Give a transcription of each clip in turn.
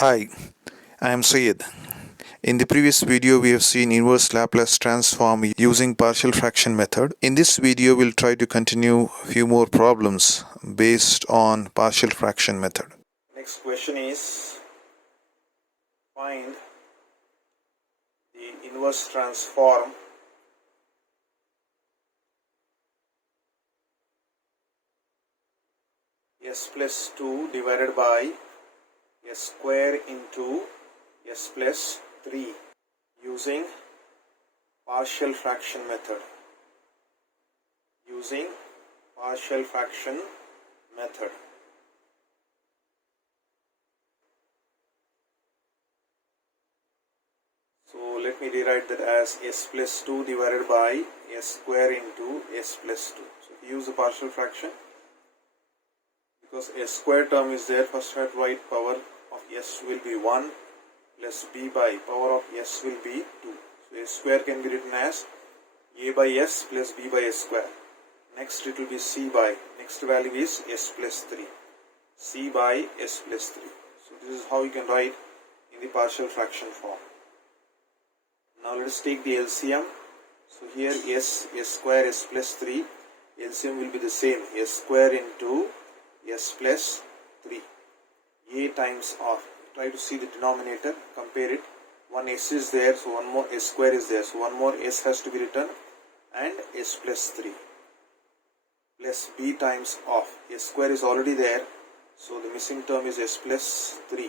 Hi, I am Syed. In the previous video, we have seen inverse Laplace transform using partial fraction method. In this video, we'll try to continue a few more problems based on partial fraction method. Next question is, find the inverse transform s plus 2 divided by s square into s plus 3 using partial fraction method. Using partial fraction method. So let me rewrite that as s plus 2 divided by s square into s plus 2. So if you use the partial fraction, because s square term is there, first I have to write power of s will be 1 plus b by power of s will be 2. So s square can be written as a by s plus b by s square. Next it will be c by, next value is s plus 3. c by s plus 3. So this is how you can write in the partial fraction form. Now let us take the LCM. So here s square s plus 3, LCM will be the same, s square into s plus 3, a times r. Try to see the denominator, compare it. One s is there, so one more s square is there, so one more s has to be written, and s plus 3 plus b times of s square is already there, so the missing term is s plus 3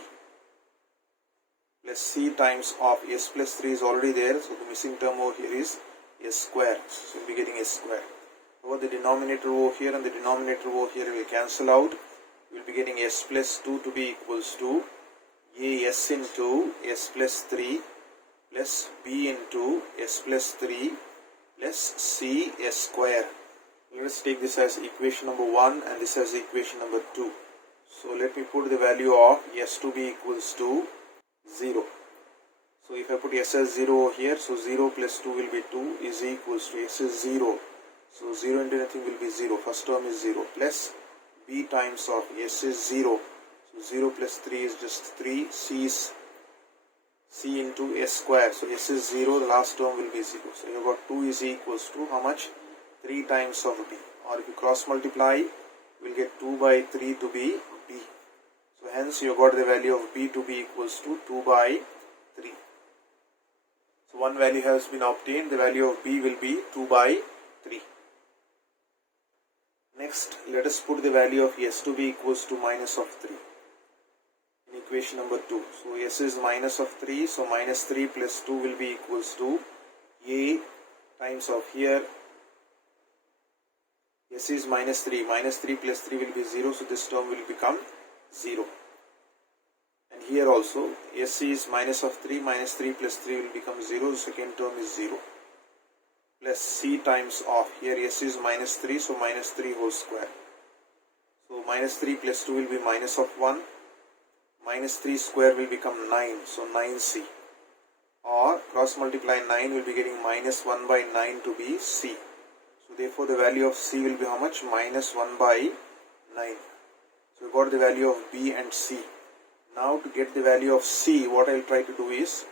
plus c times of s plus 3 is already there, so the missing term over here is s square, so we'll be getting s square. Over the denominator over here and the denominator over here will cancel out. We'll be getting s plus 2 to be equals to s into s plus 3 plus b into s plus 3 plus c s square. Let us take this as equation number 1 and this as equation number 2. So let me put the value of s to be equals to 0. So if I put s as 0 over here, so 0 plus 2 will be 2 is equals to s is 0. So 0 into nothing will be 0. First term is 0 plus b times of s is 0. So 0 plus 3 is just 3. C is c into s square. So s is 0. The last term will be 0. So you got 2 is equals to how much? 3 times of b. Or if you cross multiply, you will get 2 by 3 to be b. So hence you got the value of b to be equals to 2 by 3. So one value has been obtained. The value of b will be 2 by 3. Next, let us put the value of s to be equals to minus of 3 in equation number 2. So s is minus of 3, so minus 3 plus 2 will be equals to a times of here s is minus 3 plus 3 will be 0, so this term will become 0. And here also s is minus of 3 minus 3 plus 3 will become 0, the second term is 0. Plus c times of here s is minus 3, so minus 3 whole square. So minus 3 plus 2 will be minus of 1. Minus 3 square will become 9, so 9c. Or cross multiply 9 will be getting minus 1 by 9 to be c. So therefore the value of c will be how much? Minus 1 by 9. So we got the value of b and c. Now to get the value of c, what I will try to do is,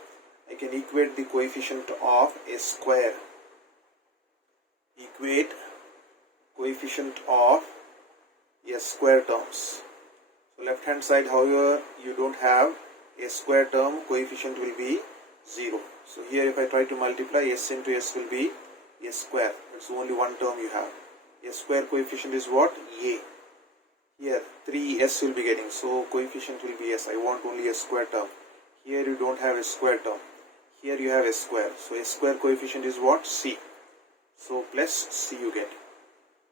I can equate the coefficient of s square. Equate coefficient of s square terms. So left hand side, however, you don't have s square term, coefficient will be 0. So here if I try to multiply, s into s will be s square. It's only one term you have. S square coefficient is what? A. Here 3s will be getting, so coefficient will be s. I want only s square term. Here you don't have s square term. Here you have s square. So s square coefficient is what? C. So plus c you get.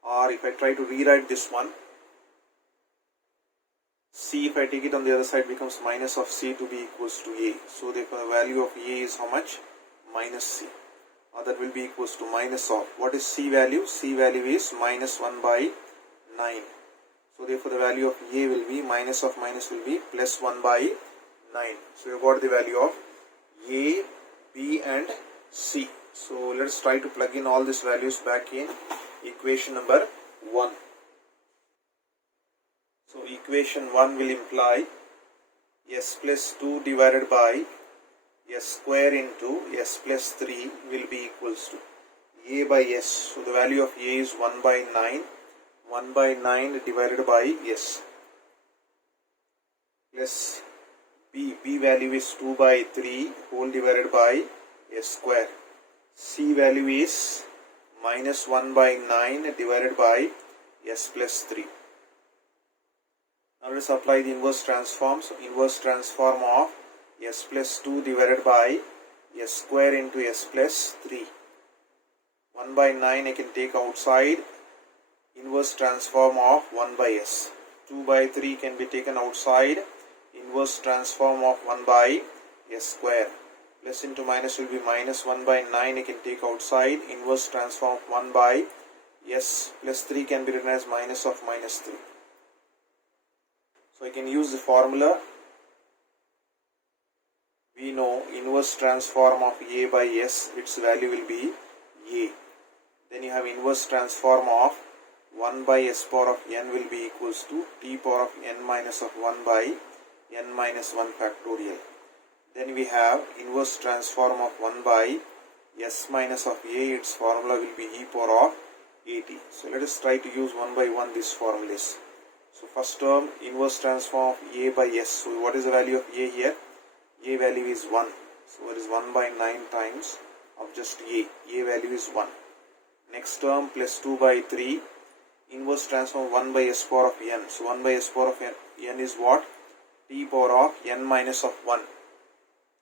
Or if I try to rewrite this one, c if I take it on the other side becomes minus of c to be equals to a. So the value of a is how much? Minus c. Or that will be equals to minus of. What is c value? C value is minus 1 by 9. So therefore the value of a will be minus of minus will be plus 1 by 9. So you got the value of a, b and c. So let's try to plug in all these values back in equation number 1. So equation 1 will imply s plus 2 divided by s square into s plus 3 will be equals to a by s. So the value of a is 1 by 9. 1 by 9 divided by s plus b value is 2 by 3 whole divided by s square. C value is minus 1 by 9 divided by s plus 3. Now let us apply the inverse transform. So inverse transform of s plus 2 divided by s square into s plus 3. 1 by 9 I can take outside. Inverse transform of 1 by s. 2 by 3 can be taken outside. Inverse transform of 1 by s square. Plus into minus will be minus 1 by 9 I can take outside. Inverse transform of 1 by s plus 3 can be written as minus of minus 3. So I can use the formula. We know inverse transform of a by s, its value will be a. Then you have inverse transform of 1 by s power of n will be equals to t power of n minus of 1 by n minus 1 factorial. Then we have inverse transform of 1 by s minus of a, its formula will be e power of at. So let us try to use one by one these formulas. So first term, inverse transform of a by s. So what is the value of a here? A value is 1. So what is 1 by 9 times of just a? A value is 1. Next term plus 2 by 3. Inverse transform 1 by s power of n. So 1 by s power of n is what? T power of n minus of 1.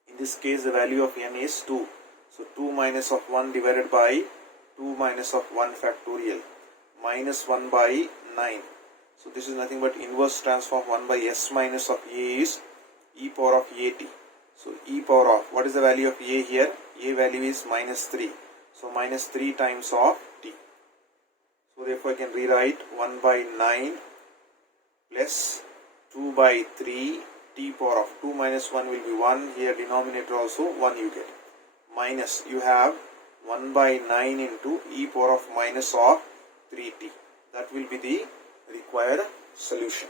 In this case the value of n is 2. So 2 minus of 1 divided by 2 minus of 1 factorial. Minus 1 by 9. So this is nothing but inverse transform 1 by s minus of a is e power of at. So e power of, what is the value of a here? A value is minus 3. So minus 3 times of t. So therefore I can rewrite 1 by 9 plus 2 by 3 t power of 2 minus 1 will be 1. Here denominator also 1 you get. Minus you have 1 by 9 into e power of minus of 3t. That will be the required solution.